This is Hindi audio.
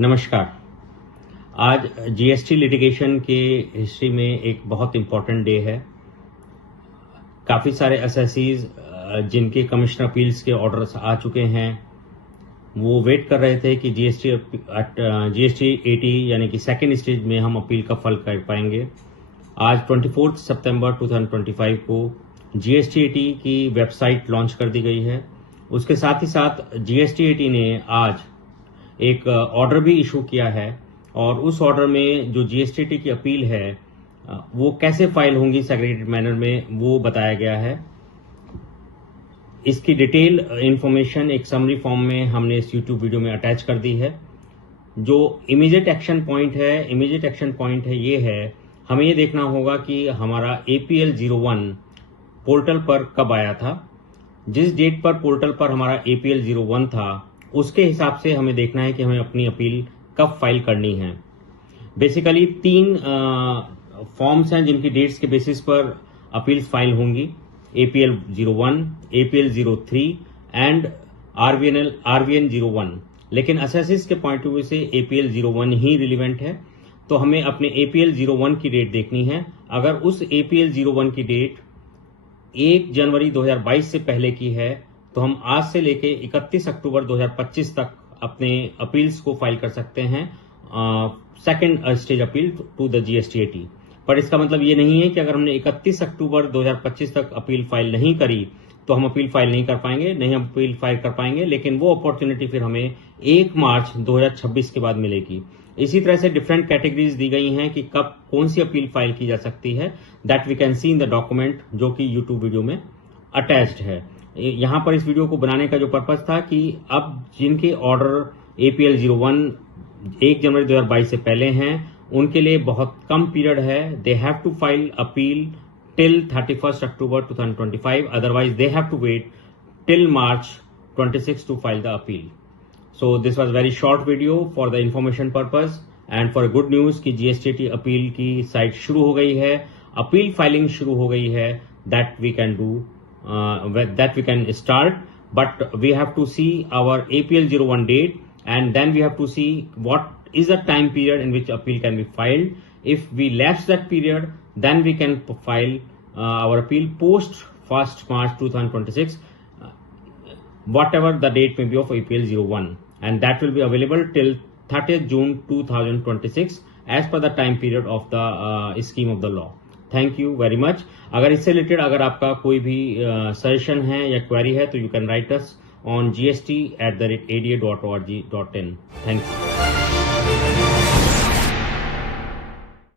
नमस्कार। आज जीएसटी लिटिगेशन के हिस्ट्री में एक बहुत इम्पोर्टेंट डे है। काफ़ी सारे एसएससीज जिनके कमिश्नर अपील्स के ऑर्डर्स आ चुके हैं, वो वेट कर रहे थे कि जीएसटी 80 यानी कि सेकेंड स्टेज में हम अपील का फल कर पाएंगे। आज 24 सितंबर 2025 को जीएसटी 80 की वेबसाइट लॉन्च कर दी गई है। उसके साथ ही साथ जीएसटी 80 ने आज एक ऑर्डर भी इशू किया है और उस ऑर्डर में जो जीएसटी की अपील है वो कैसे फाइल होंगी सेग्रीगेटेड मैनर में, वो बताया गया है। इसकी डिटेल इंफॉर्मेशन एक समरी फॉर्म में हमने इस यूट्यूब वीडियो में अटैच कर दी है। जो इमीडिएट एक्शन पॉइंट है ये है, हमें ये देखना होगा कि हमारा APL 01 पोर्टल पर कब आया था। जिस डेट पर पोर्टल पर हमारा APL 01 था उसके हिसाब से हमें देखना है कि हमें अपनी अपील कब फाइल करनी है। बेसिकली 3 फॉर्म्स हैं जिनकी डेट्स के बेसिस पर अपील्स फाइल होंगी। APL 01, APL 03 and RVN 01। लेकिन एसएससीज के पॉइंट ऑफ व्यू से APL 01 ही रिलेवेंट है, तो हमें अपने APL 01 की डेट देखनी है। अगर उस APL 01 की डेट 1 जनवरी 2022 से पहले की है तो हम आज से लेके 31 अक्टूबर 2025 तक अपने अपील्स को फाइल कर सकते हैं, second stage appeal to the GST 80। पर इसका मतलब ये नहीं है कि अगर हमने 31 अक्टूबर 2025 तक अपील फाइल नहीं करी तो हम अपील फाइल नहीं कर पाएंगे, नहीं हम अपील फाइल कर पाएंगे, लेकिन वो अपॉर्चुनिटी फिर हमें 1 मार्च 2026 के बाद मिलेगी। इसी तरह से डिफरेंट कैटेगरीज दी गई हैं कि कब कौन सी अपील फाइल की जा सकती है। That we can see in the document जो कि यूट्यूब वीडियो में अटैच्ड है। यहां पर इस वीडियो को बनाने का जो पर्पज था कि अब जिनके ऑर्डर APL 01 1 जनवरी 2022 से पहले हैं उनके लिए बहुत कम पीरियड है। They have to file appeal till 31 October 2025, otherwise they have to wait till March 26 to file the appeal. So this was very short video for the information purpose and for good news कि जीएसटी अपील की साइट शुरू हो गई है, अपील फाइलिंग शुरू हो गई है। That we can do that we can start, but we have to see our APL 01 date and then we have to see what is the time period in which appeal can be filed. If we lapse that period, then we can file our appeal post 1st March 2026, whatever the date may be of APL 01, and that will be available till 30th June 2026 as per the time period of the scheme of the law. Thank you very much. अगर इससे रिलेटेड अगर आपका कोई भी सजेशन है या क्वेरी है तो you can write us on gst@ada.org.in। Thank you.